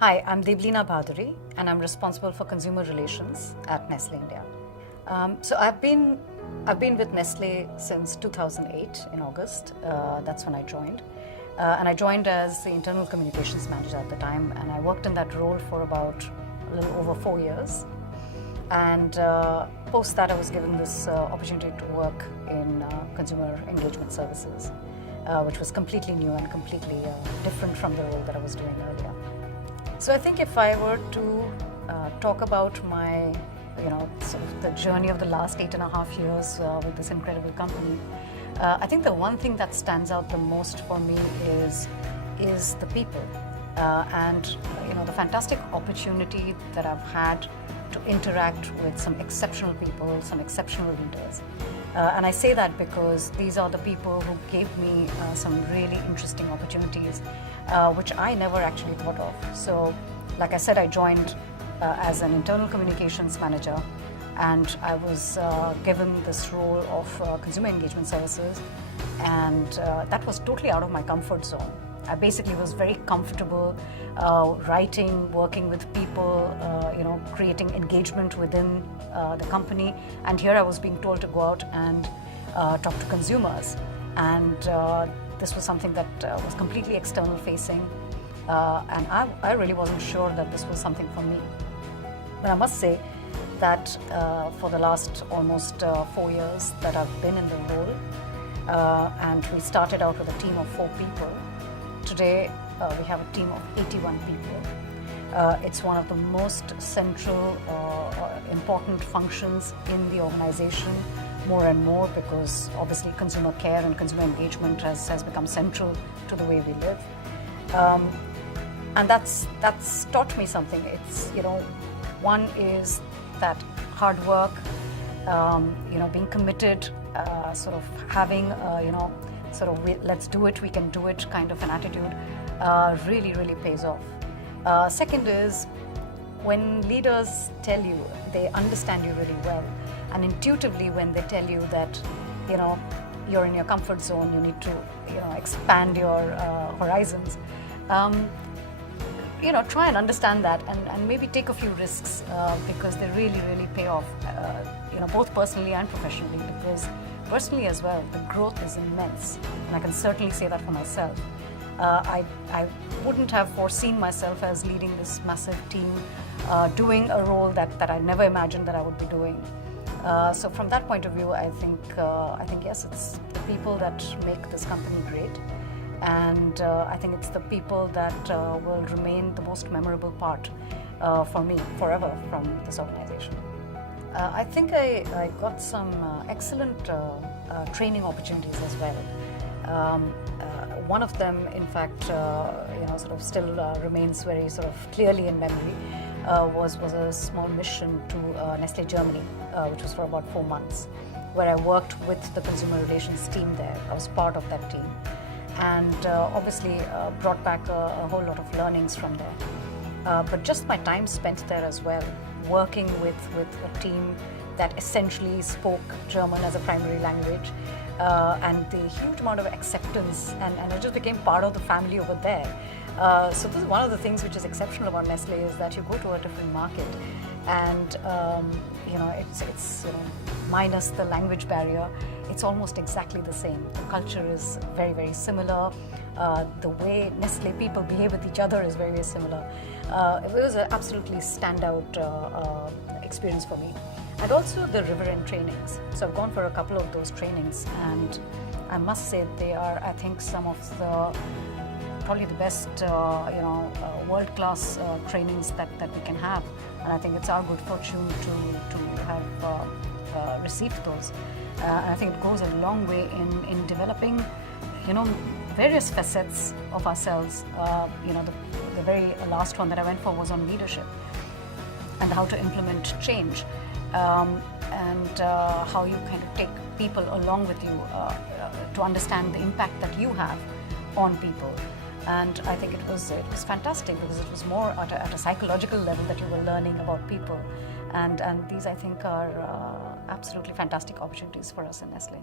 Hi, I'm Devleena Bhaduri, and I'm responsible for consumer relations at Nestlé India. So I've been with Nestlé since 2008 in August. That's when I joined. And I joined as the internal communications manager at the time, and I worked in that role for about a little over 4 years. And post that, I was given this opportunity to work in consumer engagement services, which was completely new and completely different from the role that I was doing earlier. So I think if I were to talk about my, sort of the journey of the last 8.5 years with this incredible company, I think the one thing that stands out the most for me is the people, and the fantastic opportunity that I've had to interact with some exceptional people, some exceptional leaders. And I say that because these are the people who gave me some really interesting opportunities, which I never actually thought of. So, like I said, I joined as an internal communications manager, and I was given this role of consumer engagement services, and that was totally out of my comfort zone. I basically was very comfortable writing, working with people, creating engagement within the company. And here I was being told to go out and talk to consumers. And this was something that was completely external facing. And I really wasn't sure that this was something for me. But I must say that for the last almost 4 years that I've been in the role, and we started out with a team of 4 people. Today, we have a team of 81 people. It's one of the most central, important functions in the organization, more and more, because obviously consumer care and consumer engagement has become central to the way we live. And that's taught me something. It's, one is that hard work, being committed, sort of having, let's do it, we can do it kind of an attitude, really, really pays off. Second is when leaders tell you, they understand you really well, and intuitively when they tell you that, you're in your comfort zone, you need to, expand your horizons. Try and understand that and maybe take a few risks because they really, really pay off, both personally and professionally, because personally as well, the growth is immense, and I can certainly say that for myself. I wouldn't have foreseen myself as leading this massive team, doing a role that I never imagined that I would be doing. So from that point of view, I think yes, it's the people that make this company great, and I think it's the people that will remain the most memorable part for me forever from this organization. I think I got some excellent training opportunities as well. One of them, in fact, sort of still remains very sort of clearly in memory, was a small mission to Nestlé Germany, which was for about 4 months, where I worked with the consumer relations team there. I was part of that team, and obviously brought back a whole lot of learnings from there. But just my time spent there as well, working with a team that essentially spoke German as a primary language, and the huge amount of acceptance, and I just became part of the family over there. So this is one of the things which is exceptional about Nestlé, is that you go to a different market, and it's minus the language barrier, it's almost exactly the same. The culture is very, very similar. The way Nestlé people behave with each other is very, very similar. It was an absolutely standout experience for me. And also the River End trainings. So I've gone for a couple of those trainings, and I must say they are, I think, some of the probably the best, world-class trainings that we can have. And I think it's our good fortune to have received those. And I think it goes a long way in developing, various facets of ourselves. The very last one that I went for was on leadership and how to implement change, and how you kind of take people along with you to understand the impact that you have on people. And I think it was fantastic, because it was more at a psychological level that you were learning about people, and these, I think, are absolutely fantastic opportunities for us in Nestlé.